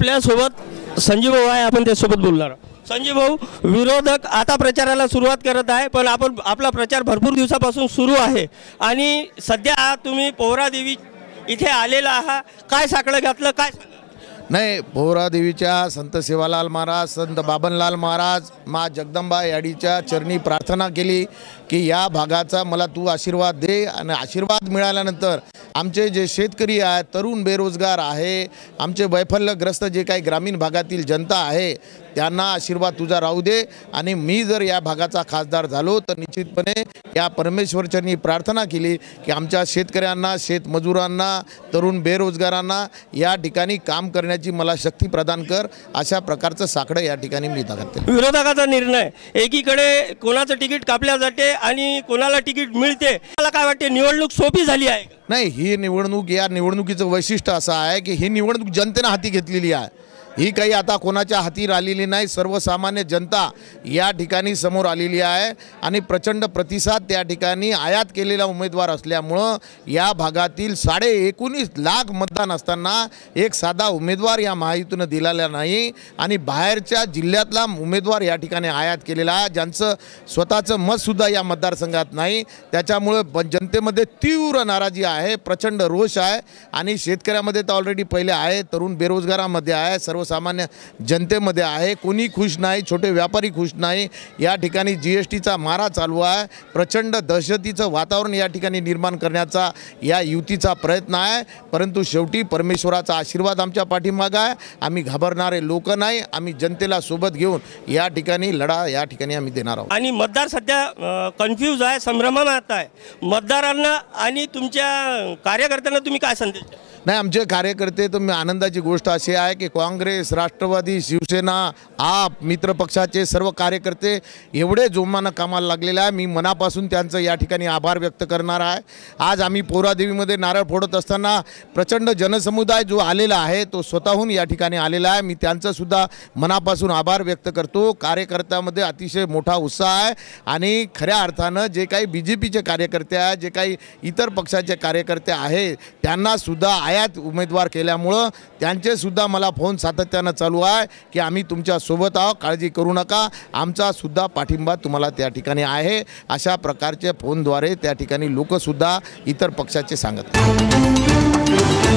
आपल्यासोबत संजीव भाऊ आहे, आपण त्यासोबत बोलणार. संजीव भाऊ, विरोधक आता प्रचाराला सुरुवात करत आहे, पण आपला प्रचार भरपूर दिवसापासून सुरू आहे आणि सध्या तुम्ही पोहरादेवी इथे आलेला आहात. काय साकडं घातलं, काय सांगा? नाही, पोहरादेवीच्या संत सेवालाल महाराज, संत बाबनलाल महाराज, माँ जगदंबा याडीच्या चरणी प्रार्थना केली की या भागाचा मला तू आशीर्वाद दे आणि आशीर्वाद मिळाल्यानंतर आमचे जे शेतकरी आहेत, तरुण बेरोजगार आहे, आमचे वैफल्यग्रस्त जे काही ग्रामीण भागातील जनता आहे त्यांना आशीर्वाद तुझा राहू दे आणि मी जर या भागाचा खासदार झालो तर निश्चितपणे या परमेश्वरचरणी प्रार्थना केली की आमच्या शेतकऱ्यांना, शेतमजुरांना, तरुण बेरोजगारांना या ठिकाणी काम करण्याची मला शक्ती प्रदान कर. अशा प्रकारचं साकडं या ठिकाणी मी दाखवते. विरोधकाचा निर्णय, एकीकडे कोणाचं तिकीट कापल्या जाते आणि कोणाला तिकीट मिळते, मला काय वाटते निवडणूक सोपी झाली आहे? नाही, ही निवडणूक, या निवडणुकीचं वैशिष्ट्य असं आहे की ही निवडणूक जनतेनं हाती घेतलेली आहे. ही काही आता कोणाच्या हाती आलेली नाही, सर्वसामान्य जनता या ठिकाणी समोर आलेली आहे आणि प्रचंड प्रतिसाद त्या ठिकाणी आयात केलेला उमेदवार असल्यामुळं या भागातील 19.5 लाख मतदान असताना एक साधा उमेदवार या महायुतीनं दिलेला नाही आणि बाहेरच्या जिल्ह्यातला उमेदवार या ठिकाणी आयात केलेला आहे, ज्यांचं स्वतःचं मतसुद्धा या मतदारसंघात नाही. त्याच्यामुळं जनतेमध्ये तीव्र नाराजी आहे, प्रचंड रोष आहे आणि शेतकऱ्यामध्ये तर ऑलरेडी पहिले आहे, तरुण बेरोजगारामध्ये आहे, सर्वसामान्य जनतेमध्ये आहे. कोणी खुश नाही, छोटे व्यापारी खुश नाही. या ठिकाणी जीएसटीचा मारा चालू आहे. प्रचंड दहशतीचं वातावरण या ठिकाणी निर्माण करण्याचा या युतीचा प्रयत्न आहे, परंतु शेवटी परमेश्वराचा आशीर्वाद आमच्या पाठीमागे आहे. आम्ही घाबरणारे लोक नाही, आम्ही जनतेला सोबत घेऊन या ठिकाणी लढा या ठिकाणी आम्ही देणार आहोत. आणि मतदार सध्या कन्फ्यूज आहे, संभ्रमात आहे. मतदारांना आणि तुमच्या कार्यकर्त्यांना तुम्ही काय संदेश? नाही, आमचे कार्यकर्ते तर मी आनंदाची गोष्ट अशी आहे की काँग्रेस, राष्ट्रवादी, शिवसेना, आप मित्रपक्षाचे सर्व कार्यकर्ते एवढे जोमानं कामाला लागलेले आहे. मी मनापासून त्यांचं या ठिकाणी आभार व्यक्त करणार आहे. आज आम्ही पोहरादेवीमध्ये नारळ फोडत असताना प्रचंड जनसमुदाय जो आलेला आहे तो स्वतःहून या ठिकाणी आलेला आहे. मी त्यांचंसुद्धा मनापासून आभार व्यक्त करतो. कार्यकर्त्यामध्ये अतिशय मोठा उत्साह आहे आणि खऱ्या अर्थानं जे काही BJPचे कार्यकर्ते आहेत, जे काही इतर पक्षाचे कार्यकर्ते आहेत, त्यांनासुद्धा आयात उमेदवार केल्यामुळं त्यांचेसुद्धा मला फोन सातत्यानं चालू आहे की आम्ही तुमच्या सोबत आहोत, काळजी करू नका, आमचा सुद्धा पाठिंबा तुम्हाला त्या ठिकाणी आहे. अशा प्रकारचे फोनद्वारे त्या ठिकाणी लोकसुद्धा इतर पक्षाचे सांगत आहेत.